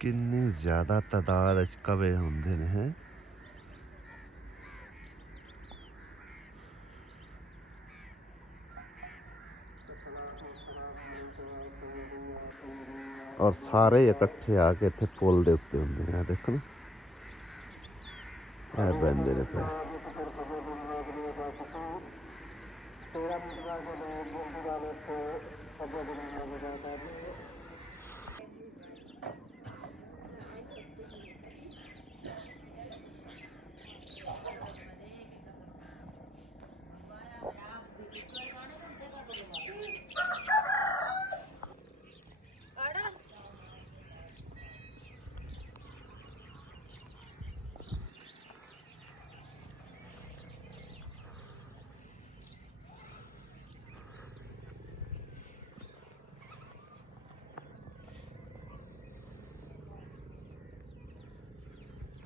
कितनी ज़्यादा तादाद कवे होंदे ने हैं। और सारे इकट्ठे आके इत्थे पुल दे उत्ते हुंदे ने। देखो ना बंदे ने पे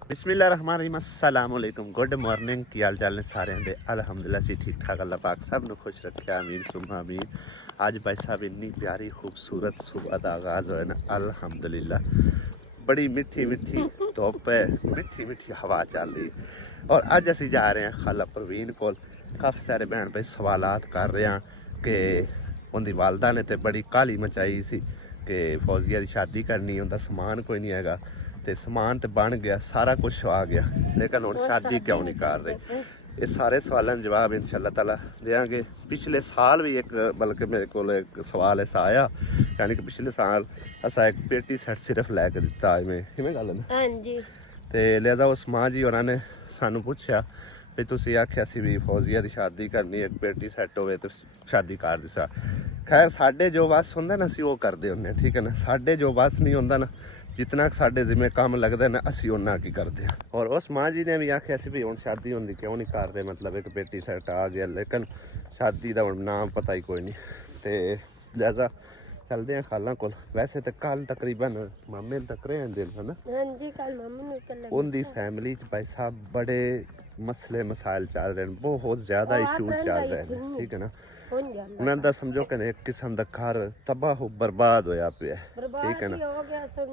बिस्मिल्लाहिर्रहमानिर्रहीम अस्सलाम वालेकुम गुड मॉर्निंग की हाल चाल ने सारे दे अल्हम्दुलिल्लाह सी ठीक ठाक अल्लाह पाक सब नु खुश रखे आमीन सुम्मा आमीन। आज भाई साहब इन्नी प्यारी खूबसूरत सुबह का आगाज़ होया ना अल्हम्दुलिल्लाह। बड़ी मिठी मिठी धुप है, मिठी मिठी हवा चल रही और अज असी जा रहे हैं खाला परवीन कोल। काफ़ी सारे भैन भाई सवालात कर रहे हैं कि उनकी वालदा ने तो बड़ी काली मचाई सी कि फौजिया की शादी करनी, उनका समान कोई नहीं हैगा ते समान तो बन गया, सारा कुछ आ गया, लेकिन हुण शादी क्यों नहीं कर रहे। ये सारे सवालों जवाब इंशाअल्लाह ताला देंगे। पिछले साल भी एक बल्कि मेरे को एक सवाल ऐसा आया, यानी कि पिछले साल असा एक पेटी सैट सिर्फ लैके दिता इवें गल ना। हाँ जी। तो लिहाजा उस माँ जी होरां ने सानू पूछया भी तुसीं आख्या सी भी फौजिया की शादी करनी, एक पेटी सैट होवे तो शादी कर दिसा। खैर साडे जो बस हुंदा ना असीं वो करदे हुंदे, ठीक है ना। साडे जो बस नहीं हुंदा ना, जितना साडे जिम्मे काम लगता ना असी उन्ना की करते हैं। और उस माँ जी ने भी आख्या सी भी हुण शादी होंदी क्यों नहीं कर रहे, मतलब एक पेटी सैट आ गया लेकिन शादी का हुण नाम पता ही कोई नहीं। तो लिहाजा चलते हैं खाला कोल। वैसे तो कल तकरीबन मामे टकरे हैं दिन है ना। उनकी फैमिली भाई साहब बड़े मसले मसाइल चल रहे हैं, बहुत ज़्यादा इशूज चल रहे हैं, ठीक है ना। उन्होंने दा समझो कि एक किस्म का घर तबाह बर्बाद होया पिया, ठीक है ना।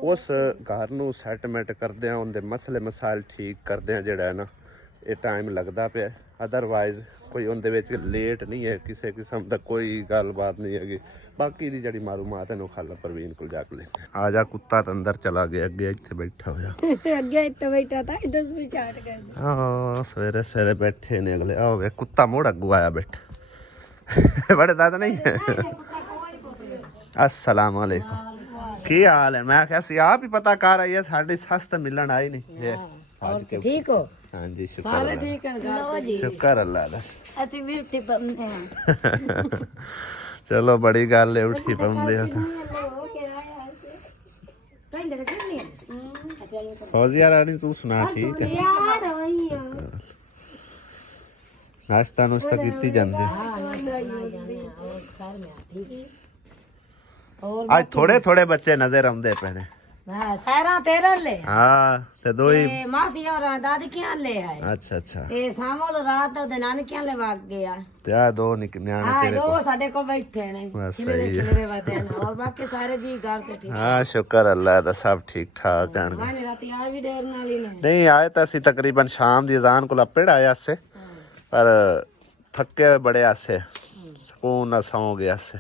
उस घर नू सैटमेंट करदे उनके मसले मसाइल ठीक करदे जिहड़ा है ना ये टाइम लगता पिया। अदरवाइज कोई उनके विच लेट नहीं है, किसी किस्म का कोई गलबात नहीं हैगी। बाकी दी जड़ी मालूमात है खाला परवीन को जाके ले आ जा। कुत्ता तो अंदर चला गया, अगे इत्थे बैठा होया अगे इत्थे बैठा था 10 मिनट चाट कर। हां सवेरे सवेरे बैठे ने अगले। आओ वे कुत्ता मोड़ अगू आया बैठा बड़े दादा नहीं है। अस्सलाम वालेकुम, की हाल है? मैं क्या सी आप ही पता कर आई है, साडी सस तो मिलन आई नहीं। और ठीक हो? हां जी शुक्र सारे ठीक हैं जी, शुक्र अल्लाह दा। ਅਸੀਂ ਵੀ ਉੱਠੀ ਪੰਦੇ ਹਾਂ। चलो बड़ी गल है उठी पाउंदे हो तां। फौजिया रानी तू सुना ठीक है? नाश्ता नुश्ता कीती जांदे? आज थोड़े थोड़े बच्चे नजर आउंदे पे ने। हां सारा तेरे ले। हां ते दो ही माफी और दादी क्या ले आए। अच्छा अच्छा। ए सामोल रात दे नानी क्या ले भाग गया। ते आ दो न्याणे तेरे को? को साडे को बैठे ने। बस सही है। और बाकी सारे जी घर के ठीक। हां शुक्र अल्लाह दा सब ठीक ठाक हैं। माने रात आ भी देर नाल ही ने नहीं आए तो असी तकरीबन शाम दी अजान को लपेड़ आया से, पर थके बड़े आसे सुकून ना सौ गया से।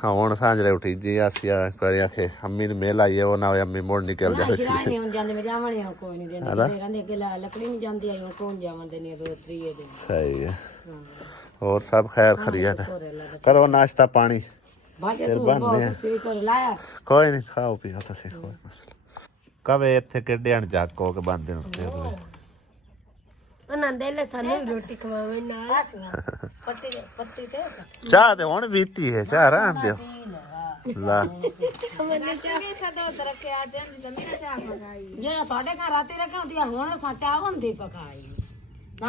हाँ हुण सांजरे उठी जी असी करी आखे अम्मी ने मेल आई है वो ना होए अम्मी मोड़ निकल जाए। सही है। और सब खैर खैरियत है? करो नाश्ता पानी फिर बनने कोई नहीं, खाओ पियो तो कोई मसला। कवे इत्थे किड्डे अण जाको के बंदे उत्ते चाह ते हुण पीती है, चाह रहन दियो। ला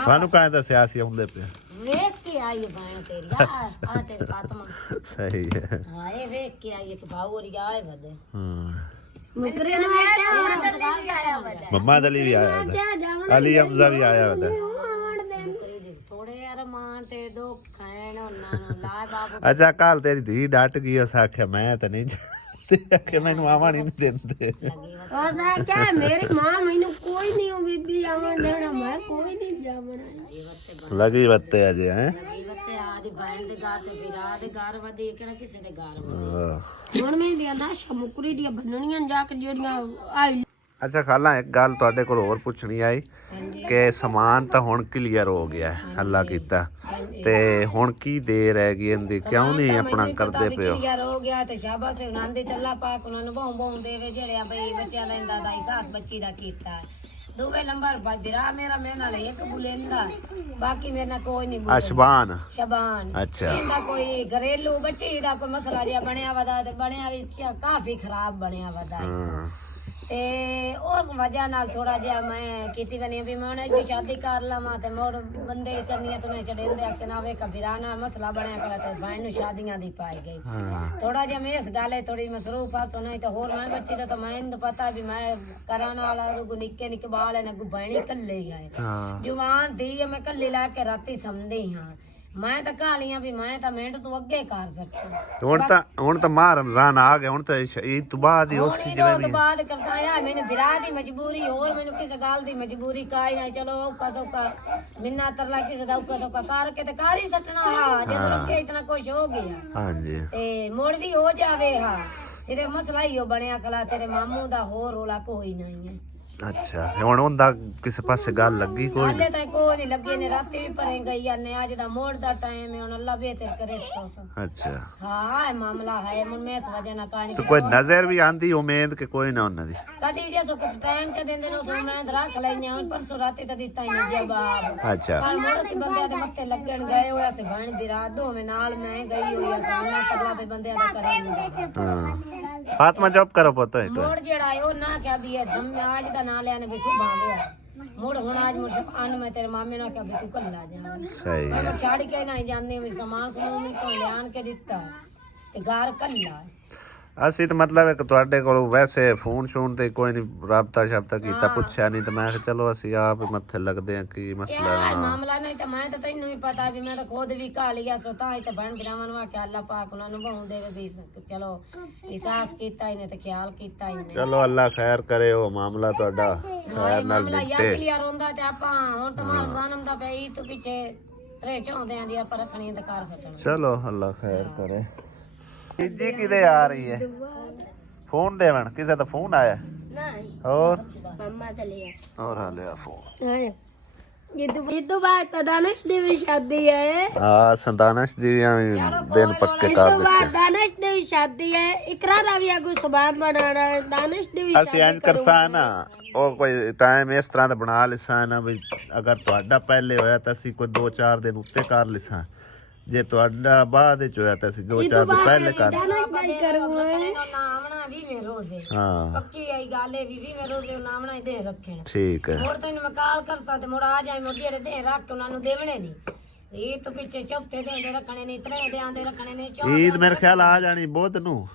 थानू काहे दस्या सी आउंदे पे? वेख के आई है बहन तेरी आ तेरी फातिमा। सही है। हां ये वेख के आई है कि भाऊ और आए बदे। मुकरे ने मम्मा दली भी आया था, अली हमजा भी आया था। थोड़े यार मान ते दो खाण ना ਲਾਏ ਬਾਬੂ ਅੱਛਾ ਕੱਲ ਤੇਰੀ ਧੀ ਡਟ ਗਈ ਉਸ ਆਖਿਆ ਮੈਂ ਤਾਂ ਨਹੀਂ ਜਾਂਦੀ ਕਿ ਮੈਨੂੰ ਆਵਾਂ ਨਹੀਂ ਦਿੰਦੇ ਉਹਦਾ ਕਿਹਾ ਮੇਰੀ ਮਾਂ ਮੈਨੂੰ ਕੋਈ ਨਹੀਂ ਉਹ ਬੀਬੀ ਆਵਣ ਦੇਣਾ ਮੈਂ ਕੋਈ ਨਹੀਂ ਜਾਵਣਾ ਲਗੀ ਬੱਤੇ ਅਜੇ ਹੈ ਲੱਗੀ ਬੱਤੇ ਆਦੀ ਭੈਣ ਦੇ ਘਰ ਤੇ ਵੀਰਾ ਦੇ ਘਰ ਵਧੀ ਕਿਹੜਾ ਕਿਸੇ ਦੇ ਘਰ ਵਧੀ ਹੁਣ ਮੈਂ ਦੀਆਂ ਨਾ ਸ਼ਮੁਕਰੀ ਦੀਆਂ ਬੰਨਣੀਆਂ ਜਾ ਕੇ ਜਿਹੜੀਆਂ ਆਈ ਅੱਛਾ ਖਾਲਾ ਇੱਕ ਗੱਲ ਤੁਹਾਡੇ ਕੋਲ ਹੋਰ ਪੁੱਛਣੀ ਆਈ ਕਿ ਸਮਾਨ ਤਾਂ ਹੁਣ ਕਲੀਅਰ ਹੋ ਗਿਆ ਅੱਲਾ ਕੀਤਾ ਤੇ ਹੁਣ ਕੀ ਦੇਰ ਹੈਗੀ ਇਹਦੀ ਕਿਉਂ ਨਹੀਂ ਆਪਣਾ ਕਰਦੇ ਪਿਓ ਯਾਰ ਹੋ ਗਿਆ ਤੇ ਸ਼ਾਬਾਸ਼ ਉਹਨਾਂ ਦੇ ਅੱਲਾ ਪਾਕ ਉਹਨਾਂ ਨੂੰ ਬਹੁ ਦੇਵੇ ਜਿਹੜੇ ਆ ਬਈ ਬੱਚਿਆਂ ਲੈਂਦਾ ਦਾ ਇਸਾਸ ਬੱਚੀ ਦਾ ਕੀਤਾ ਦੂਵੇ ਨੰਬਰ ਵੀਰਾ ਮੇਰਾ ਮੇਰੇ ਨਾਲ ਇੱਕ ਬੁਲੇਂਦਾ ਬਾਕੀ ਮੇਰੇ ਨਾਲ ਕੋਈ ਨਹੀਂ ਅਸ਼ਬਾਨ ਸ਼ਬਾਨ ਅੱਛਾ ਇਹਦਾ ਕੋਈ ਘਰੇਲੂ ਬੱਚੀ ਦਾ ਕੋਈ ਮਸਲਾ ਜਿਹਾ ਬਣਿਆ ਵਦਾ ਤੇ ਬਣਿਆ ਵੀ ਕਾਫੀ ਖਰਾਬ ਬਣਿਆ ਵਦਾ ਤੇ ਉਸ ਵਜ੍ਹਾ ਨਾਲ ਥੋੜਾ ਜਿਹਾ ਮੈਂ ਕੀਤੀ ਬਣੀ ਵੀ ਮੈਂ ਉਹਨਾਂ ਦੀ ਸ਼ਾਦੀ ਕਰ ਲਵਾਂ ਤੇ ਮੋੜ ਬੰਦੇ ਵੀ ਕਰਨੀਆਂ ਤੁਨੇ ਚੜੇਂਦੇ ਐਕਸ਼ਨ ਆਵੇ ਕਬੀਰਾਨਾ ਮਸਲਾ ਬਣਿਆ ਕਰਾ ਤੇ ਭੈਣ ਨੂੰ ਸ਼ਾਦੀਆਂ ਦੀ ਪਾਈ ਗਈ ਥੋੜਾ ਜਿਹਾ ਮੈਂ ਇਸ ਗੱਲੇ ਥੋੜੀ ਮਸਰੂਫ ਆ ਸੁਣਾਈ ਤੇ ਹੋਰ ਮੈਂ ਬੱਚੀ ਦਾ ਤਾਂ ਮੈਨੂੰ ਪਤਾ ਵੀ ਮੈਂ ਕਰਾਣਾ ਵਾਲਾ ਉਹ ਨਿੱਕੇ ਨਿੱਕੇ ਬਾਲ ਨੇ ਬਹਿਣੀ ਕੱਲੇ ਗਏ ਜਵਾਨ ਦੀ ਮੈਂ ਕੱਲੇ ਲਾ ਕੇ ਰਾਤੀ ਸਮਝਦੀ ਹਾਂ ਮੈਂ ਤਾਂ ਕਹਾਲੀਆਂ ਵੀ ਮੈਂ ਤਾਂ ਮਿੰਟ ਤੋਂ ਅੱਗੇ ਕਰ ਸਕਦਾ ਹੁਣ ਤਾਂ ਮਾਹ ਰਮਜ਼ਾਨ ਆ ਗਿਆ ਹੁਣ ਤਾਂ ਈਦ ਤੋਂ ਬਾਅਦ ਹੀ ਹੁਣ ਉਸੇ ਇਹ ਤੋਂ ਬਾਅਦ ਕਰਦਾ ਆ ਮੈਨੂੰ ਵਿਰਾ ਦੀ ਮਜਬੂਰੀ ਹੋਰ ਮੈਨੂੰ ਕਿਸੇ ਗੱਲ ਦੀ ਮਜਬੂਰੀ ਕਾਈ ਨਾ ਚਲੋ ਔਕਾ ਸੌਕਾ ਮਿੰਨਾ ਤਰਲਾ ਕਿਸੇ ਦਾ ਔਕਾ ਸੌਕਾ ਕਰਕੇ ਤੇ ਕਰ ਹੀ ਸੱਟਣਾ ਹਾਂ ਜੇ ਸੁਣ ਇਤਨਾ ਕੁਛ ਹੋ ਗਿਆ ਹਾਂਜੀ ਤੇ ਮੋੜ ਵੀ ਹੋ ਜਾਵੇ ਹਾਂ ਸਿਰੇ ਮਸਲਾ ਹੀ ਹੋ ਬਣਿਆ ਕਲਾ ਤੇਰੇ ਮਾਮੂ ਦਾ ਹੋਰ ਰੋਲਾ ਕੋਈ ਨਹੀਂ ਹੈ ਅੱਛਾ ਹੁਣ ਹੁੰਦਾ ਕਿਸੇ ਪਾਸੇ ਗੱਲ ਲੱਗੀ ਕੋਈ ਹਾਲੇ ਤਾਂ ਕੋਈ ਨਹੀਂ ਲੱਗੀ ਨੇ ਰਾਤੀ ਵੀ ਭਰੇ ਗਈ ਆ ਨੇ ਅੱਜ ਦਾ ਮੋੜ ਦਾ ਟਾਈਮ ਹੈ ਹੁਣ ਅੱਲਾ ਬਿਹਤਰ ਕਰੇ ਸੋ ਅੱਛਾ ਹਾਂ ਇਹ ਮਾਮਲਾ ਹੈ ਹੁਣ ਮੈਂ ਇਸ ਵਜ੍ਹਾ ਨਾਲ ਕਹਾਣੀ ਤੇ ਕੋਈ ਨਜ਼ਰ ਵੀ ਆਂਦੀ ਉਮੀਦ ਕਿ ਕੋਈ ਨਾ ਉਹਨਾਂ ਦੀ ਕਦੀ ਜੇ ਸੋ ਕੁਝ ਟਾਈਮ ਚ ਦਿੰਦੇ ਨੂੰ ਸੋ ਮੈਂ ਰੱਖ ਲੈਨੇ ਹੁਣ ਪਰਸੋਂ ਰਾਤੀ ਤਾਂ ਦਿੱਤਾ ਹੀ ਨਹੀਂ ਜਵਾਬ ਅੱਛਾ ਕੱਲ ਮੋੜ ਸੀ ਬੰਦਿਆਂ ਦੇ ਮੱਥੇ ਲੱਗਣ ਗਏ ਹੋਇਆ ਸੀ ਭੈਣ ਵੀਰਾ ਦੋਵੇਂ ਨਾਲ ਮੈਂ ਗਈ ਹੋਈ ਆ ਸੋ ਮੈਂ ਤਬਲਾ ਪੇ ਬੰਦਿਆਂ ਦਾ ਕਰਾਂਗੀ ਹਾਂ ਫਾਤਮਾ ਚੁੱਪ ਕਰੋ ਪੁੱਤ ਇੱਕ ਮੋੜ ਜਿਹੜਾ ਹੈ ਉਹ ਨਾ ਕਿਹਾ ਵੀ ਇਹ ਦਮ ਅੱਜ ਦਾ ਨਾਂ ਲਿਆ ਨੇ ਵੀ ਸੁਭਾਂ ਲਿਆ ਮੋੜ ਹੁਣ ਅੱਜ ਮੁਰ ਸ਼ਪਾਨ ਮੈਂ ਤੇਰੇ ਮਾਮੇ ਨਾਲ ਕਿਹਾ ਵੀ ਤੂੰ ਕੱਲਾ ਜਾ ਸਹੀ ਹੈ ਮੈਂ ਛੱਡ ਕੇ ਨਹੀਂ ਜਾਂਦੀ ਵੀ ਸਮਾਨ ਸਮੂਨ ਨਹੀਂ ਤੋਂ ਲਿਆਣ ਕੇ ਦਿੱਤਾ ਤੇ ਘਰ ਕੱਲਾ ਅਸੀਂ ਤਾਂ ਮਤਲਬ ਹੈ ਕਿ ਤੁਹਾਡੇ ਕੋਲ ਵੈਸੇ ਫੋਨ ਸ਼ੋਨ ਤੇ ਕੋਈ ਨਹੀਂ ਰਾਬਤਾ ਸ਼ਬਤਾ ਕੀਤਾ ਪੁੱਛਿਆ ਨਹੀਂ ਤੇ ਮੈਂ ਕਿਹਾ ਚਲੋ ਅਸੀਂ ਆਪ ਮੱਥੇ ਲੱਗਦੇ ਆ ਕੀ ਮਸਲਾ ਇਹ ਮਾਮਲਾ ਨਹੀਂ ਤਾਂ ਮੈਂ ਤਾਂ ਤੈਨੂੰ ਹੀ ਪਤਾ ਵੀ ਮੈਂ ਤਾਂ ਖੁਦ ਵੀ ਕਾ ਲਿਆ ਸੋ ਤਾਂ ਹੀ ਤਾਂ ਬਣ ਬਿਰਾਵਾਂ ਨੂੰ ਆਖਿਆ ਅੱਲਾ ਪਾਕ ਉਹਨਾਂ ਨੂੰ ਬਹੁ ਦੇਵੇ ਵੀ ਚਲੋ ਇਸਾਸ ਕੀਤਾ ਹੀ ਨੇ ਤੇ ਖਿਆਲ ਕੀਤਾ ਹੀ ਨੇ ਚਲੋ ਅੱਲਾ ਖੈਰ ਕਰੇ ਉਹ ਮਾਮਲਾ ਤੁਹਾਡਾ ਖੈਰ ਨਾਲ ਮਾਮਲਾ ਯਾ ਨਿਪਟੇ ਕਲੀਅਰ ਹੁੰਦਾ ਤੇ ਆਪਾਂ ਹੁਣ ਤਾਂ ਰਮਜ਼ਾਨ ਦਾ ਪਈ ਤੋਂ ਪਿੱਛੇ ਤਰੇ ਚਾਹੁੰਦੇ ਆਂ ਦੀ ਆਪਾਂ ਰੱਖਣੀ ਤੇ ਕਰ ਸਕਣ ਚਲੋ ਅੱਲਾ ਖੈਰ ਕਰੇ ਜੀ ਕਿਦੇ ਆ ਰਹੀ ਹੈ ਫੋਨ ਦੇਵਣ ਕਿਸੇ ਦਾ ਫੋਨ ਆਇਆ ਨਹੀਂ ਹੋਰ ਮੰਮਾ ਤੇ ਲਿਆ ਹੋਰ ਆ ਲਿਆ ਫੋਨ ਇਹ ਤੋਂ ਬਾਅਦ ਤਾਂ ਦਾਨਸ਼ ਦੀ ਵੀ ਸ਼ਾਦੀ ਹੈ ਹਾਂ ਸੰਤਾਨਸ਼ ਦੀ ਵੀ ਦਿਨ ਪੱਕੇ ਕਰ ਤੋਂ ਬਾਅਦ ਦਿੱਤੇ ਦਾਨਸ਼ ਦੀ ਵੀ ਸ਼ਾਦੀ ਹੈ ਇਕਰਾ ਦਾ ਵੀ ਆਗੂ ਸਮਾਨ ਬਣਾਣਾ ਹੈ ਦਾਨਸ਼ ਦੀ ਵੀ ਅਸੀਂ ਇੰਜ ਕਰਸਾਂ ਨਾ ਉਹ ਕੋਈ ਟਾਈਮ ਇਸ ਤਰ੍ਹਾਂ ਦਾ ਬਣਾ ਲਿਸਾਂ ਨਾ ਵੀ ਅਗਰ ਤੁਹਾਡਾ ਪਹਿਲੇ ਹੋਇਆ ਤਾਂ ਅਸੀਂ ਕੋਈ 2-4 ਦਿਨ ਉੱਤੇ ਕਰ ਲਿਸਾਂ ਜੇ ਤੁਹਾਡਾ ਬਾਅਦ ਵਿੱਚ ਹੋਇਆ ਤਾਂ ਅਸੀਂ 2-4 ਦਿਨ ਪਹਿਲੇ ਕਰ ਨਾਮਣਾ ਵੀ ਮੇਰੇ ਰੋਜ਼ੇ ਹਾਂ ਪੱਕੀ ਆਈ ਗੱਲ ਹੈ ਵੀ ਮੇਰੇ ਰੋਜ਼ੇ ਨਾਮਣਾ ਹੀ ਦੇ ਰੱਖਣ ਠੀਕ ਹੈ ਮੋੜ ਤੈਨੂੰ ਮੈਂ ਕਾਲ ਕਰ ਸਕਦਾ ਮੋੜ ਆ ਜਾਏ ਮੋੜ ਜਿਹੜੇ ਦੇ ਰੱਖ ਕੇ ਉਹਨਾਂ ਨੂੰ ਦੇਵਣੇ ਨਹੀਂ ਇਹ ਤੋਂ ਪਿੱਛੇ ਚੌਥੇ ਦੇ ਰੱਖਣੇ ਨਹੀਂ ਤਰੇ ਦੇ ਆਂਦੇ ਰੱਖਣੇ ਨਹੀਂ ਈਦ ਮੇਰੇ ਖਿਆਲ ਆ ਜਾਣੀ ਬੁੱਧ ਨੂੰ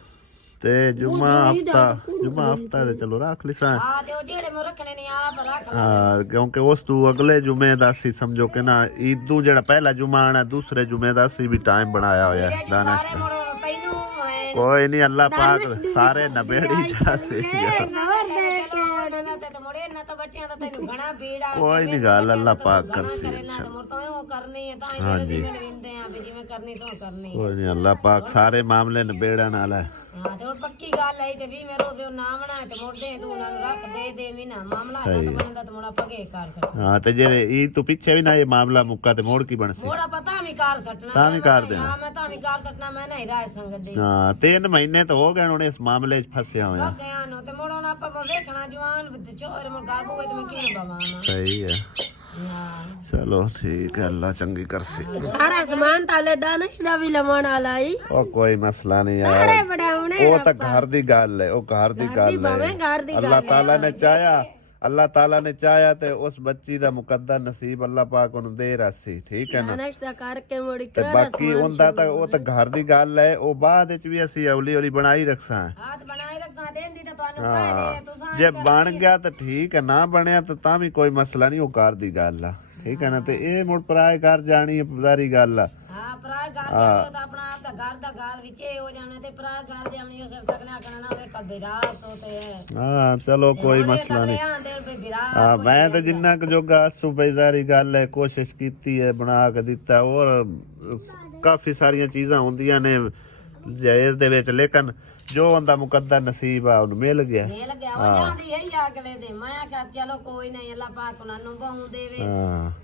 ਤੇ ਜੁਮਾ ਹਫਤਾ ਤੇ ਚਲੋ ਰੱਖ ਲਿਸਾਂ ਹਾਂ ਤੇ ਉਹ ਜਿਹੜੇ ਮੈਂ ਰੱਖਣੇ ਨਹੀਂ ਆਪ ਰੱਖ ਲੈ ਹਾਂ ਕਿਉਂਕਿ ਉਸ ਤੋਂ ਅਗਲੇ ਜੁਮੇ ਦਾ ਅਸੀਂ ਸਮਝੋ ਕਿ ਨਾ ਈਦ ਤੋਂ ਜਿਹੜਾ ਪਹਿਲਾ ਜੁਮਾ ਆਣਾ ਦੂਸਰੇ ਜੁਮੇ ਦਾ ਅਸੀਂ ਵੀ ਟਾਈਮ ਬਣਾਇਆ ਹੋਇਆ ਦਾਨਸ਼ ਸਾਰੇ ਦਾ ਮੋੜ ਤੈਨੂੰ ਕੋਈ ਨਹੀਂ ਅੱਲਾ ਪਾਕ ਸਾਰੇ ਨਬੇੜੀ ਜਾਂਦੇ ਮੋੜੇ ਨਾ ਤਾਂ ਬੱਚਿਆਂ ਦਾ ਤੈਨੂੰ ਘਣਾ ਭੀੜ ਆ ਕੋਈ ਨਹੀਂ ਗੱਲ ਅੱਲਾ ਪਾਕ ਕਰਸੀ ਮੋੜ ਤਾਂ ਉਹ ਕਰਨੀ ਹੈ ਤਾਂ ਇਹ ਜਿਵੇਂ ਵਿੰਦੇ ਆ ਵੀ ਜਿਵੇਂ ਕਰਨੀ ਤੋਂ ਕਰਨੀ ਕੋਈ ਨਹੀਂ ਅੱਲਾ ਪਾਕ ਸਾਰੇ ਮਾਮਲੇ ਨਬੇੜਨ ਵਾਲਾ ਹੈ ਹਾਂ ਤੇ ਹੁਣ ਪੱਕੀ ਗੱਲ ਹੈ ਤੇ ਵੀ ਮੇਰੇ ਰੋਜ਼ੇ ਉਹ ਨਾ ਬਣਾ ਤੇ ਮੋੜਦੇ ਤੂੰ ਉਹਨਾਂ ਨੂੰ ਰੱਖ ਦੇ ਵੀ ਨਾ ਮਾਮਲਾ ਹੈ ਤਾਂ ਬਣਦਾ ਤੇ ਮੋੜਾ ਪਗੇ ਕਰ ਸਕਦਾ ਹਾਂ ਤੇ ਜਿਹੜੇ ਈਦ ਤੋਂ ਪਿੱਛੇ ਵੀ ਨਾ ਇਹ ਮਾਮਲਾ ਮੁੱਕਾ ਤੇ ਮੋੜ ਕੀ ਬਣਸੀ ਮੋੜਾ ਪਤਾ ਵੀ ਕਰ ਸਕਣਾ ਤਾਂ ਵੀ ਕਰ ਦੇਣਾ ਹਾਂ ਮੈਂ ਤਾਂ ਵੀ ਕਰ ਸਕਣਾ ਮੈਂ ਨਹੀਂ ਰਾਏ ਸੰਗਤ ਦੀ ਹਾਂ 3 ਮਹੀਨੇ ਤਾਂ ਹੋ ਗਏ ਹੁਣ ਇਸ ਮਾਮਲੇ 'ਚ ਫਸਿਆ ਹੋਇਆ ਫਸਿਆ ਨੂੰ ਤੇ ਮੋੜੋ ਨਾ ਆਪਾਂ ਵੇਖਣਾ ਜਵਾਨ ਚੋਰ ਮੋੜ ਕਰ ਹੋਵੇ ਤੇ ਮੈਂ ਕਿਵੇਂ ਬਵਾਣਾ ਸਹੀ ਹੈ ਚਲੋ ਠੀਕ ਹੈ ਅੱਲਾ ਚੰਗੀ ਕਰਸੀ ਸਾਰਾ ਸਮਾਨ ਤਾਲੇ ਦਾਨਸ਼ ਦਾ ਵੀ ਲਵਾਉਣ ਵਾਲਾ ਹੈ ਉਹ ਕੋਈ ਮਸਲਾ ਨਹੀਂ ਸਾਰੇ ਯਾਰ ਬਣਾਉਣੇ ਉਹ ਤਾਂ ਘਰ ਦੀ ਗੱਲ ਹੈ ਉਹ ਘਰ ਦੀ ਗੱਲ ਹੈ ਅੱਲਾਹ ਤਾਲਾ ਨੇ ਚਾਹਿਆ ਅੱਲਾਹ ਤਾਲਾ ਨੇ ਚਾਹਿਆ ਤੇ ਉਸ ਬੱਚੀ ਦਾ ਮੁਕੱਦਰ ਨਸੀਬ ਅੱਲਾਹ ਪਾਕ ਉਹਨੂੰ ਦੇ ਰਾਸੀ ਠੀਕ ਹੈ ਨਾ ਦਾਨਸ਼ ਦਾ ਕਰਕੇ ਮੋੜੀ ਤੇ ਬਾਕੀ ਉਹਦਾ ਤਾਂ ਉਹ ਤਾਂ ਘਰ ਦੀ ਗੱਲ ਹੈ ਉਹ ਬਾਅਦ ਵਿੱਚ ਵੀ ਅਸੀਂ ਹੌਲੀ ਹੌਲੀ ਬਣਾਈ ਰੱਖਾਂ ਹਾਥ ਬਣਾਈ ਰੱਖਾਂ ਦੇਂਦੀ ਤਾਂ ਤੁਹਾਨੂੰ ਪਹਿਲੇ ਤੁਸੀਂ ਜੇ ਬਣ ਗਿਆ ਤਾਂ ਠੀਕ ਹੈ ਨਾ ਬਣਿਆ ਤਾਂ ਵੀ ਕੋਈ ਮਸਲਾ ਨਹੀਂ ਉਹ ਘਰ ਦੀ ਗੱਲ ਆ ਠੀਕ ਹੈ ਨਾ ਤੇ ਇਹ ਮੁੜ ਪਰਾਏ ਘਰ ਜਾਣੀ ਹੈ ਬਜ਼ਾਰੀ ਗੱਲ ਆ ਹਾਂ ਪਰਾਏ ਘਰ ਜਾਵੇ ਤਾਂ ਆਪਣਾ ਆਪ ਦਾ ਘਰ ਦਾ ਘਰ ਵਿੱਚੇ ਹੋ ਜਾਣਾ ਤੇ ਭਰਾ ਘਰ ਜਾਵਣੀ ਉਹ ਸਿਰ ਤੱਕ ਨਾ ਕਰਨਾ ਹੋਵੇ ਕਬੀਰਾਸ ਹੋ ਤੇ ਹਾਂ ਚਲੋ ਕੋਈ ਮਸਲਾ ਨਹੀਂ ਹਾਂ ਮੈਂ ਤਾਂ ਜਿੰਨਾ ਕੁ ਜੋਗਾ ਸੂਬੇਦਾਰੀ ਗੱਲ ਹੈ ਕੋਸ਼ਿਸ਼ ਕੀਤੀ ਹੈ ਬਣਾ ਕੇ ਦਿੱਤਾ ਔਰ ਕਾਫੀ ਸਾਰੀਆਂ ਚੀਜ਼ਾਂ ਹੁੰਦੀਆਂ ਨੇ ਜਾਇਜ਼ ਦੇ ਵਿੱਚ ਲੇਕਿਨ ਜੋ ਹੁੰਦਾ ਮੁਕੱਦਰ ਨਸੀਬ ਆ ਉਹਨੂੰ ਮਿਲ ਗਿਆ ਉਹ ਜਾਂਦੀ ਹੈ ਅਗਲੇ ਦੇ ਮੈਂ ਕਿਹਾ ਚਲੋ ਕੋਈ ਨਹੀਂ ਅੱਲਾਹ ਪਾਕ ਉਹਨਾਂ ਨੂੰ ਬਹੁ ਦੇਵੇ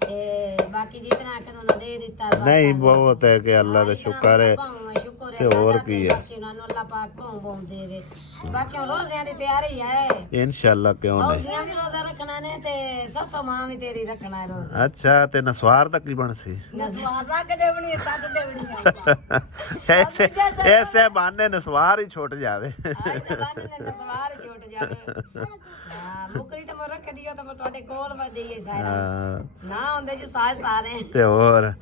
ਤੇ ਬਾਕੀ ਜਿਤਨਾ ਕਿ ਉਹਨਾਂ ਦੇ ਦਿੱਤਾ ਨਹੀਂ ਬਹੁਤ ਹੈ ਕਿ ਅੱਲਾਹ ਦਾ ਸ਼ੁਕਰ ਹੈ ਸ਼ੁਕਰ ਤੇ ਹੋਰ ਕੀ ਹੈ ਬਾਕੀ ਉਹਨਾਂ ਨੂੰ ਅੱਲਾਹ ਪਾਕ ਬਹੁ ਦੇਵੇ ਬਾਕੀ ਰੋਜ਼ਿਆਂ ਦੀ ਤਿਆਰੀ ਹੈ ਇਨਸ਼ਾਅੱਲਾ ਕਿਉਂ ਨਹੀਂ ਰੋਜ਼ਿਆਂ ਵੀ ਰੋਜ਼ਾ ਰੱਖਣਾ ਨੇ ਤੇ ਸੱਸੋ ਮਾਂ ਵੀ ਤੇਰੀ ਰੱਖਣਾ ਹੈ ਰੋਜ਼ਾ ਅੱਛਾ ਤੇ ਨਸਵਾਰ ਦਾ ਕੀ ਬਣ ਸੀ ਨਸਵਾਰ ਰੱਖ ਦੇਵਣੀ ਸੱਤ ਦੇਵਣੀ ਐਸੇ ਐਸੇ ਬਹਾਨੇ ਨਸਵਾਰ ਹੀ ਛੁੱਟ ਜਾਵੇ ਨਸਵਾਰ ਛੁੱਟ ਜਾਵੇ ਮੁਕਰੀ ਤੇ ਮੋਰ ਰੱਖ ਦਿਓ ਤਾਂ ਤੁਹਾਡੇ ਕੋਲ ਵਧੀ ਹੈ ਸਾਰਾ ਨਾ ਹੁੰਦੇ ਜੋ ਸਾਰੇ ਤੇ ਹੋਰ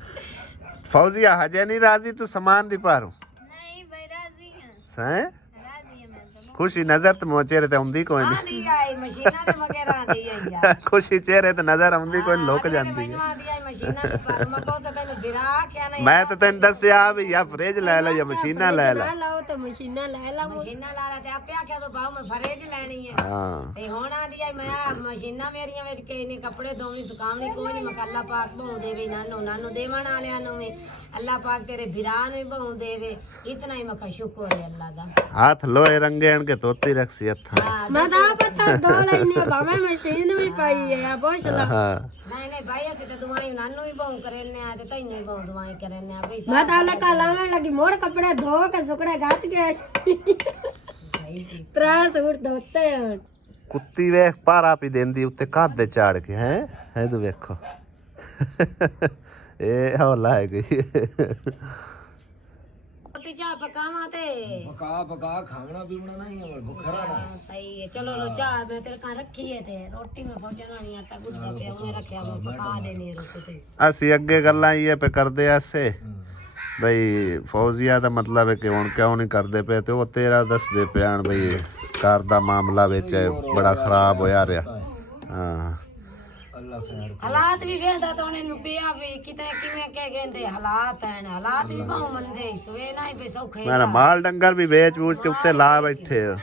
ਫੌਜ਼ੀਆ ਹਜੇ ਨਹੀਂ ਰਾਜ਼ੀ ਤੂੰ ਸਮਾਨ ਦੀ ਪਾਰੂ ਨਹੀਂ ਬਈ ਰਾਜ਼ੀ ਹੈ ਰਾਜ਼ੀ ਮੈਂ ਤਾਂ ਖੁਸ਼ੀ ਨਜ਼ਰ ਤੇ ਮੋ ਚਿਹਰੇ ਤੇ ਆਉਂਦੀ ਕੋਈ ਨਹੀਂ ਆਂਦੀ ਆਈ ਮਸ਼ੀਨਾਂ ਦੇ ਮਗਰ ਆਂਦੀ ਆਈ ਯਾਰ ਖੁਸ਼ੀ ਚਿਹਰੇ ਤੇ ਨਜ਼ਰ ਆਉਂਦੀ ਕੋਈ ਲੁਕ ਜਾਂਦੀ ਮੈਨੂੰ ਆਂਦੀ ਆਈ ਮਸ਼ੀਨਾਂ ਦੇ ਪਰ ਮੈਂ ਕੋ ਸੇ ਤੈਨੂੰ ਬਿਰਾ ਕਿਆ ਨਹੀਂ ਮੈਂ ਤਾਂ ਤੈਨੂੰ ਦੱਸਿਆ ਵੀ ਜਾਂ ਫ੍ਰਿਜ ਲੈ ਲੈ ਜਾਂ ਮਸ਼ੀਨਾਂ ਲੈ ਲੈ ਲਾਓ ਤਾਂ ਮਸ਼ੀਨਾਂ ਲੈ ਲਾ ਮਸ਼ੀਨਾਂ ਲਾ ਲਾ ਤੇ ਆਪੇ ਆਖਿਆ ਤੋ ਬਾਹੂ ਮੈਂ ਫਰੇਜ ਲੈਣੀ ਹੈ ਹਾਂ ਤੇ ਹੁਣ ਆਂਦੀ ਆਈ ਮੈਂ ਮਸ਼ੀਨਾਂ ਮੇਰੀਆਂ ਵਿੱਚ ਕਈ ਨੇ ਕੱਪੜੇ ਧੋਣੀ ਸੁਕਾਉਣੀ ਕੋਈ ਨਹੀਂ ਮਕੱਲਾ ਪਾਕ ਬਹੁ ਦੇਵੇ ਨਾਨੂ ਦੇਵਣ ਵਾਲਿਆਂ ਨੂੰ ਵੀ ਅੱਲਾਹ ਪਾਕ ਤੇਰੇ ਬਿਰਾ ਨੂੰ ਬਹੁ ਦੇਵੇ ਇਤਨਾ ਹੀ ਮੱਕਾ ਸ਼ੁਕਰ ਹੈ ਅੱਲਾਹ ਦਾ ਹੱਥ ਲੋਏ ਰੰਗੇ ਅਣ ਕੇ ਤੋਤੀ ਰੱਖੀ ਹੱਥਾਂ ਮੈਂ ਤਾਂ ਪਤਾ ਦੋ ਲੈਣੀ ਭਾਵੇਂ ਮਸ਼ੀਨ ਵੀ ਪਾਈ ਹੈ ਪੁੱਛ ਲਾ ਹਾਂ ਨਹੀਂ ਭਾਈ ਅਸੀਂ ਤਾਂ ਦੁਆਈ ਨਾਨੂ ਹੀ ਬਹੁ ਕਰਨੇ ਆ ਤੇ ਤੈਨੂੰ ਹੀ ਬਹੁ ਦੁਆਈ ਕਰਨੇ ਆ ਬਈ ਮੈਂ ਤਾਂ ਲੱਗਾ ਲਾਉਣ ਲੱਗੀ ਮੋੜ ਕੱਪੜੇ ਧੋ ਕੇ ਸੁਕੜੇ ਗੱਤ ਗਿਆ ਤਰਾ ਸੂਟ ਧੋਤੇ ਹੁਣ ਕੁੱਤੀ ਵੇਖ ਪਾਰਾ ਪੀ ਦਿੰਦੀ ਉੱਤੇ ਕੱਦ ਦੇ ਚਾੜ ਕੇ ਹੈ ਇਹ ਤੂੰ ਵੇਖੋ ਇਹ ਹੌਲਾ ਹੈ ਗਈ ਰੋਟੀ ਚਾਹ ਪਕਾਵਾਂ ਤੇ ਪਕਾ ਖਾਣਾ ਪੀਣਾ ਨਹੀਂ ਹੈ ਭੁੱਖਾ ਰਹਿਣਾ ਸਹੀ ਹੈ ਚਲੋ ਚਾਹ ਮੈਂ ਤੇਰੇ ਕਾਂ ਰੱਖੀ ਹੈ ਤੇ ਰੋਟੀ ਮੈਂ ਭੋਜਨ ਨਹੀਂ ਆਤਾ ਕੁਝ ਨਾ ਪਿਆ ਉਹਨੇ ਰੱਖਿਆ ਮੈਂ ਪਕਾ ਦੇਣੀ ਰੋਟੀ ਤੇ ਅਸੀਂ ਅੱਗੇ ਗੱਲਾਂ ਇਹ ਪੇ ਕਰਦੇ ਐਸੇ ਬਈ ਫੌਜ਼ੀਆ ਦਾ ਮਤਲਬ ਹੈ ਕਿ ਹੁਣ ਕਿਉਂ ਨਹੀਂ ਕਰਦੇ ਪਏ ਤੇ ਉਹ ਤੇਰਾ ਦੱਸਦੇ ਪਿਆਣ ਬਈ ਘਰ ਦਾ ਮਾਮਲਾ ਵਿੱਚ ਬੜਾ ਖਰਾਬ ਹੋਇਆ ਰਿਹਾ ਹਾਂ ਅੱਲਾਹ ਖੈਰ ਹਾਲਾਤ ਵੀ ਵੇਖਦਾ ਤਾਂ ਉਹਨੇ ਨੂੰ ਪਿਆ ਵੀ ਕਿਤੇ ਕਿਵੇਂ ਕਹਿ ਕਹਿੰਦੇ ਹਾਲਾਤ ਹਨ ਹਾਲਾਤ ਵੀ ਬਹੁਤ ਮੰਦੇ ਸੋਏ ਨਾ ਹੀ ਸੌਖੇ ਮੇਰਾ ਮਾਲ ਡੰਗਰ ਵੀ ਵੇਚ ਵੂਚ ਕੇ ਉੱਤੇ ਲਾ ਬੈਠੇ ਆ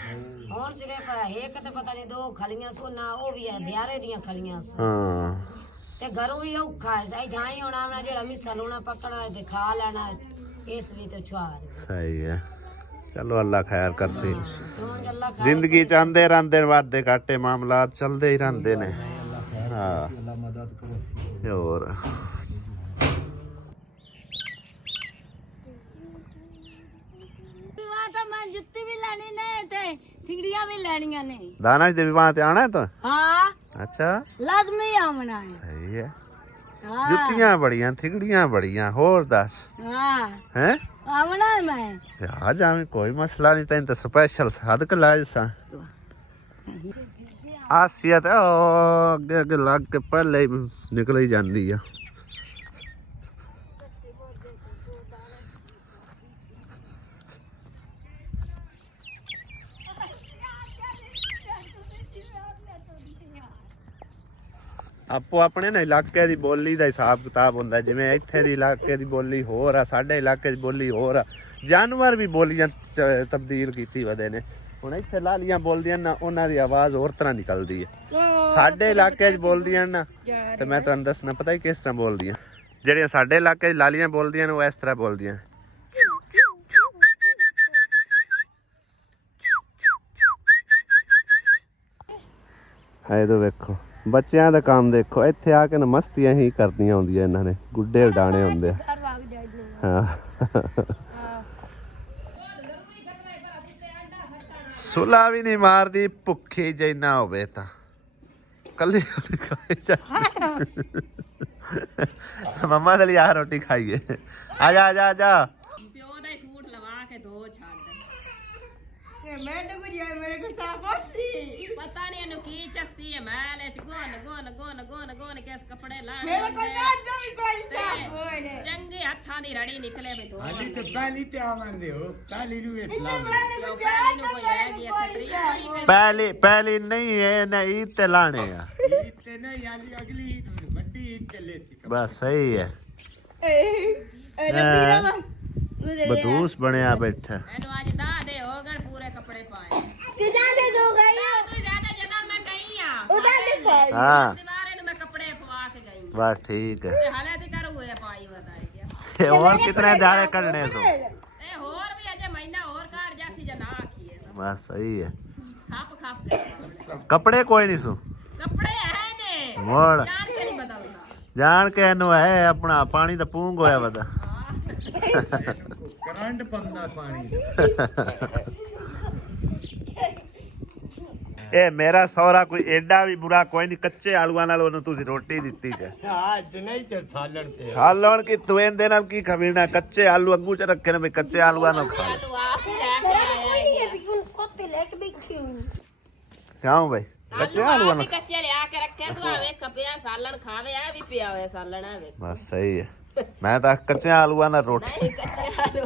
ਹੁਣ ਸਿਰਫ ਇੱਕ ਤੇ ਪਤਾ ਨਹੀਂ ਦੋ ਖਲੀਆਂ ਸੋਨਾ ਉਹ ਵੀ ਹੈ ਦਿਹਾਰੇ ਦੀਆਂ ਖਲੀਆਂ ਸੋ ਹਾਂ ਤੇ ਘਰੋਂ ਵੀ ਔਖਾ ਹੈ ਸਹੀ ਥਾਂ ਹੀ ਹੋਣਾ ਆਪਣਾ ਜਿਹੜਾ ਮਿੱਸਾ ਲੂਣਾ ਪਕੜਨਾ ਤੇ ਖਾ ਲੈਣਾ ਇਸ ਵੀ ਤੇ ਛੁਆਰ ਸਹੀ ਹੈ ਚਲੋ ਅੱਲਾ ਖੈਰ ਕਰਸੀ ਤੂੰ ਜੱਲਾ ਜ਼ਿੰਦਗੀ ਚ ਆਂਦੇ ਰਹਿੰਦੇ ਵਾਦੇ ਘਾਟੇ ਮਾਮਲਾਤ ਚੱਲਦੇ ਹੀ ਰਹਿੰਦੇ ਨੇ ਹਾਂ ਅੱਲਾਹ ਮਦਦ ਕਰੇ ਤੇ ਹੋਰ ਵਿਆਹ ਤਾਂ ਮੈਂ ਜੁੱਤੀ ਵੀ ਲੈਣੀ ਨੇ ਤੇ ਥਿਗੜੀਆਂ ਵੀ ਲੈਣੀਆਂ ਨੇ ਦਾਨਾ ਦੇ ਵਿਵਾਹ ਤੇ ਆਣਾ ਤਾਂ ਹਾਂ ਅੱਛਾ ਲਾਜ਼ਮੀ ਆਉਣਾ ਹੈ ਸਹੀ ਹੈ ਹਾਂ ਜੁੱਤੀਆਂ ਬੜੀਆਂ ਥਿਗੜੀਆਂ ਬੜੀਆਂ ਹੋਰ ਦੱਸ ਹਾਂ ਹੈ ਆਉਣਾ ਹੈ ਮੈਂ ਆ ਜਾਵੇਂ ਕੋਈ ਮਸਲਾ ਨਹੀਂ ਤੈਨੂੰ ਤਾਂ ਸਪੈਸ਼ਲ ਸਦਕ ਲਾਜ ਸਾਂ ਆਸੀਆ ਤਾਂ ਉਹ ਅੱਗੇ ਅੱਗੇ ਲੱਗ ਕੇ ਪਹਿਲੇ ਹੀ ਨਿਕਲ ਹੀ ਜਾਂਦੀ ਆ ਆਪੋ ਆਪਣੇ ਨਾ ਇਲਾਕੇ ਦੀ ਬੋਲੀ ਦਾ ਹਿਸਾਬ ਕਿਤਾਬ ਹੁੰਦਾ ਜਿਵੇਂ ਇੱਥੇ ਦੀ ਇਲਾਕੇ ਦੀ ਬੋਲੀ ਹੋਰ ਆ ਸਾਡੇ ਇਲਾਕੇ ਦੀ ਬੋਲੀ ਹੋਰ ਆ ਜਾਨਵਰ ਵੀ ਬੋਲੀਆਂ ਤਬਦੀਲ ਕੀਤੀ ਵਦੇ ਨੇ ਹੁਣ ਇੱਥੇ ਲਾਲੀਆਂ ਬੋਲਦੀਆਂ ਨਾ ਉਹਨਾਂ ਦੀ ਆਵਾਜ਼ ਹੋਰ ਤਰ੍ਹਾਂ ਨਿਕਲਦੀ ਹੈ ਸਾਡੇ ਇਲਾਕੇ 'ਚ ਬੋਲਦੀਆਂ ਨਾ ਤੇ ਮੈਂ ਤੁਹਾਨੂੰ ਦੱਸਣਾ ਪਤਾ ਹੀ ਕਿਸ ਤਰ੍ਹਾਂ ਬੋਲਦੀਆਂ ਜਿਹੜੀਆਂ ਸਾਡੇ ਇਲਾਕੇ 'ਚ ਲਾਲੀਆਂ ਬੋਲਦੀਆਂ ਨੇ ਉਹ ਇਸ ਤਰ੍ਹਾਂ ਬੋਲਦੀਆਂ ਇਹ ਤਾਂ ਵੇਖੋ ਬੱਚਿਆਂ ਦਾ ਕੰਮ ਦੇਖੋ ਇੱਥੇ ਆ ਕੇ ਨਾ ਮਸਤੀਆਂ ਹੀ ਕਰਨੀਆਂ ਹੁੰਦੀਆਂ ਇਹਨਾਂ ਨੇ ਗੁੱਡੇ ਉਡਾਣੇ ਹੁੰਦੇ ਆ ਹਾਂ ਸੁਲਾ ਵੀ ਨਹੀਂ ਮਾਰਦੀ ਭੁੱਖੀ ਜੈਨਾ ਹੋਵੇ ਤਾਂ ਕੱਲੀ ਖਾਈ ਜਾ ਮੰਮਾ ਦੇ ਲਈ ਆ ਰੋਟੀ ਖਾਈਏ ਆ ਜਾ ਆ ਜਾ ਆ ਜਾ ਪਿਓ ਦਾ ਸੂਟ ਲਵਾ ਕੇ ਦੋ ਛੱਡ ਮੈਂ ਤਾਂ ਕੁਝ ਮੇਰੇ ਕੋਲ ਸਾਫੀ ਪਤਾ ਨਹੀਂ ਇਹਨੂੰ ਕੀ ਚੱਸੀ ਹੈ ਮੈਂ ਲੈ ਚ ਗੋਨ ਕਿਸ ਕੱਪੜੇ ਲਾ ਮੇਰੇ ਕੋਲ ਤਾਂ ਵੀ ਕੋਈ ਸਾਫ ਹੋਏ ਚੰਗੇ ਹੱਥਾਂ ਦੀ ਰੜੀ ਨਿਕਲੇ ਵੀ ਦੋ ਹਾਲੀ ਤੇ ਪਹਿਲੀ ਤੇ ਆਵੰਦੇ ਹੋ ਕਾਲੀ ਨੂੰ ਇਸਲਾਮ ਪਹਿਲੀ ਨਹੀਂ ਇਹ ਨਹੀਂ ਤੇ ਲਾਣੇ ਆ ਤੇ ਨਹੀਂ ਆਲੀ ਅਗਲੀ ਵੱਡੀ ਚੱਲੇ ਸੀ ਬਸ ਸਹੀ ਹੈ ਬਦੂਸ ਬਣਿਆ ਬੈਠਾ ਇਹਨੂੰ ਅੱਜ ਦਾ ਦੇ ਹੋ ਗਏ ਪੂਰੇ ਕੱਪੜੇ ਪਾਏ ਕਿਦਾਂ ਦੇ ਦੋ ਗਈ ਤੂੰ ਜ਼ਿਆਦਾ ਜਦੋਂ ਮੈਂ ਗਈ ਆ ਉਹਦਾ ਤੇ ਪਾਈ ਹਾਂ ਦੀਵਾਰੇ ਨੂੰ ਮੈਂ ਕੱਪੜੇ ਪਵਾ ਕੇ ਗਈ ਬਸ ਠੀਕ ਹੈ ਤੇ ਹਾਲੇ ਤੇ ਕਰੂ ਹੋਏ ਪਾਈ ਬਤਾਈ ਗਿਆ ਹੋਰ ਕਿਤਨੇ ਜਾਣੇ ਕੱਢਣੇ ਤੂੰ ਇਹ ਹੋਰ ਵੀ ਅਜੇ ਮਹੀਨਾ ਹੋਰ ਘਰ ਜਾਸੀ ਜਾਂ ਨਾ ਆਖੀਏ ਬਸ ਸਹੀ ਹੈ ਖੱਪ ਖੱਪ ਕੇ ਕੱਪੜੇ ਕੋਈ ਨਹੀਂ ਸੂ ਕੱਪੜੇ ਹੈ ਨੇ ਮੋੜ ਜਾਣ ਕੇ ਨਹੀਂ ਬਦਲਦਾ ਜਾਣ ਕੇ ਇਹਨੂੰ ਹੈ ਆਪਣਾ ਪਾਣੀ ਦਾ ਪੂੰਗ ਹੋਇਆ ਵਦਾ ਕਰੰਟ ਪੰਦਾ ਪਾਣੀ ਇਹ ਮੇਰਾ ਸਹੁਰਾ ਕੋਈ ਐਡਾ ਵੀ ਬੁਰਾ ਕੋਈ ਨਹੀਂ ਕੱਚੇ ਆਲੂਆਂ ਨਾਲ ਉਹਨੂੰ ਤੁਸੀਂ ਰੋਟੀ ਦਿੱਤੀ ਜੇ ਅੱਜ ਨਹੀਂ ਤੇ ਸਾਲਣ ਤੇ ਸਾਲਣ ਕੀ ਤੂੰ ਇਹਦੇ ਨਾਲ ਕੀ ਖਵੀਣਾ ਕੱਚੇ ਆਲੂ ਅੱਗੂ ਚ ਰੱਖੇ ਨੇ ਵੀ ਕੱਚੇ ਆਲੂਆਂ ਨਾਲ ਖਾ ਆਲੂ ਆਪ ਹੀ ਲੈ ਕੇ ਆਇਆ ਹੈ ਕੋਤੇ ਲੈ ਕੇ ਬੈਠੀ ਹੋਈ ਕਿਉਂ ਬਈ ਕੱਚੇ ਆਲੂਆਂ ਨਾਲ ਕੱਚੇ ਲਿਆ ਕੇ ਰੱਖੇ ਤੂੰ ਆਵੇ ਕੱਪਿਆ ਸਾਲਣ ਖਾਵੇ ਆ ਵੀ ਪਿਆ ਹੋਇਆ ਸਾਲਣ ਆਵੇ ਬਸ ਸਹੀ ਹੈ ਮੈਂ ਤਾਂ ਕੱਚੇ ਆਲੂਆਂ ਨਾਲ ਰੋਟੀ ਨਹੀਂ ਕੱਚੇ ਆਲੂ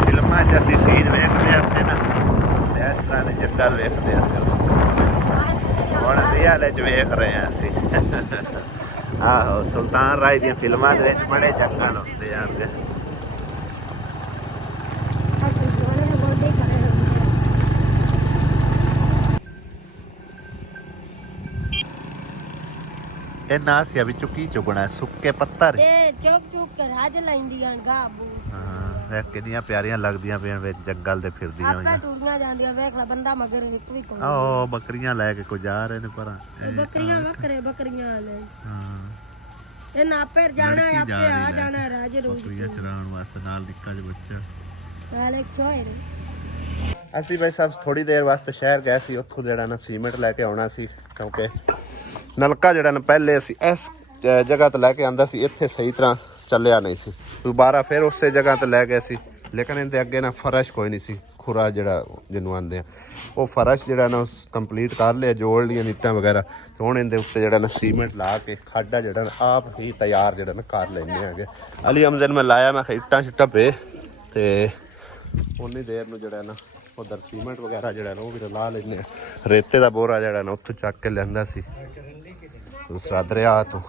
ਫਿਲਮਾਂ 'ਚ ਅਸੀਂ ਸੀਨ ਵੇਖਦੇ ਅਸੀਂ ਨਾ ਤੇ ਇਸ ਤਰ੍ਹਾਂ ਦੇ ਜੰਗਲ ਵੇਖਦੇ ਅਸੀਂ ਹੁਣ ਰੀਅਲ 'ਚ ਵੇਖ ਰਹੇ ਹਾਂ ਅਸੀਂ ਆਹੋ ਸੁਲਤਾਨ ਰਾਏ ਦੀਆਂ ਫਿਲਮਾਂ ਦੇ ਵਿੱਚ ਬੜੇ ਜੰਗਲ ਹੁੰਦੇ ਆਣਗੇ ਇਹ ਨਾਸਿਆ ਵਿੱਚੋਂ ਕੀ ਚੁਗਣਾ ਸੁੱਕੇ ਪੱਤਰ ਇਹ ਚੁੱਕ ਚੁੱਕ ਕੇ ਰਾਜ ਲੈਂਦੀਆਂ ਗਾਬੂ ਹਾਂ ਵੇਖ ਕਿੰਨੀਆਂ ਪਿਆਰੀਆਂ ਲੱਗਦੀਆਂ ਪਈਆਂ ਵਿੱਚ ਜੰਗਲ ਦੇ ਫਿਰਦੀਆਂ ਆਪੇ ਹੋਈਆਂ ਟੁੱਟੀਆਂ ਜਾਂਦੀਆਂ ਵੇਖ ਲੈ ਬੰਦਾ ਮਗਰ ਇੱਕ ਵੀ ਕੋਈ ਆਹ ਬੱਕਰੀਆਂ ਲੈ ਕੇ ਕੋ ਜਾ ਰਹੇ ਨੇ ਪਰ ਬੱਕਰੀਆਂ ਬੱਕਰੀਆਂ ਵਾਲੇ ਹਾਂ ਇਹ ਨਾ ਆਪੇ ਜਾਣਾ ਲੜਕੀ ਆਪੇ ਜਾ ਰਹੀ ਆ ਲੈ ਜਾਣਾ ਰਾਜ ਰੋਜ਼ ਬੱਕਰੀਆਂ ਚਰਾਉਣ ਵਾਸਤੇ ਨਾਲ ਨਿੱਕਾ ਜਿਹਾ ਬੱਚਾ ਨਾਲੇ ਛੋਏ ਅਸੀਂ ਬਈ ਸਾਹਿਬ ਥੋੜੀ ਦੇਰ ਵਾਸਤੇ ਸ਼ਹਿਰ ਗਏ ਸੀ ਉੱਥੋਂ ਜਿਹੜਾ ਨਾ ਸੀਮੈਂਟ ਲੈ ਕੇ ਆਉਣਾ ਸੀ ਕਿਉਂਕਿ ਨਲਕਾ ਜਿਹੜਾ ਨਾ ਪਹਿਲੇ ਅਸੀਂ ਇਸ ਜਗ੍ਹਾ ਤੇ ਲੈ ਕੇ ਆਂਦਾ ਸੀ ਇੱਥੇ ਸਹੀ ਤਰ੍ਹਾਂ ਚੱਲਿਆ ਨਹੀਂ ਸੀ ਦੁਬਾਰਾ ਫਿਰ ਉਸੇ ਜਗ੍ਹਾ ਤੇ ਲੈ ਗਏ ਸੀ ਲੇਕਿਨ ਇਹਦੇ ਅੱਗੇ ਨਾ ਫਰਸ਼ ਕੋਈ ਨਹੀਂ ਸੀ ਖੁਰਾ ਜਿਹੜਾ ਜਿਹਨੂੰ ਆਂਦੇ ਆ ਉਹ ਫਰਸ਼ ਜਿਹੜਾ ਨਾ ਕੰਪਲੀਟ ਕਰ ਲਿਆ ਜੋੜ ਲਈਆਂ ਨੀਟਾਂ ਵਗੈਰਾ ਤੇ ਹੁਣ ਇਹਦੇ ਉੱਤੇ ਜਿਹੜਾ ਨਾ ਸੀਮੈਂਟ ਲਾ ਕੇ ਖਾਡਾ ਜਿਹੜਾ ਨਾ ਆਪ ਹੀ ਤਿਆਰ ਜਿਹੜਾ ਨਾ ਕਰ ਲੈਂਦੇ ਹੈਗੇ ਅਲੀ ਅਮਜ਼ਨ ਮੈਂ ਲਾਇਆ ਮੈਂ ਇੱਟਾਂ ਛਿੱਟਾਂ ਪਏ ਤੇ ਉਨੀ ਦੇਰ ਨੂੰ ਜਿਹੜਾ ਨਾ ਉਧਰ ਸੀਮੈਂਟ ਵਗੈਰਾ ਜਿਹੜਾ ਨਾ ਉਹ ਵੀ ਲਾ ਲੈਂਦੇ ਆ ਰੇਤੇ ਦਾ ਬੋਰਾ ਜਿਹੜਾ ਨਾ ਉੱਥੋਂ ਚੱਕ ਕੇ ਲੈਂਦਾ ਸੀ ਦੂਸਰਾ ਦਰਿਆ ਤੋਂ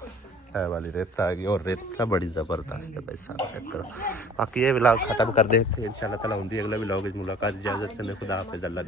ਇਹ ਵਾਲੀ रेता है और रेता बड़ी ज़बरदस्त है भाई साहब चेक करो बाकी ये व्लॉग ख़त्म कर दे इंशाल्लाह ताला होंगी अगला व्लॉग मुलाकात इजाज़त से खुदा हाफिज़ अल्लाह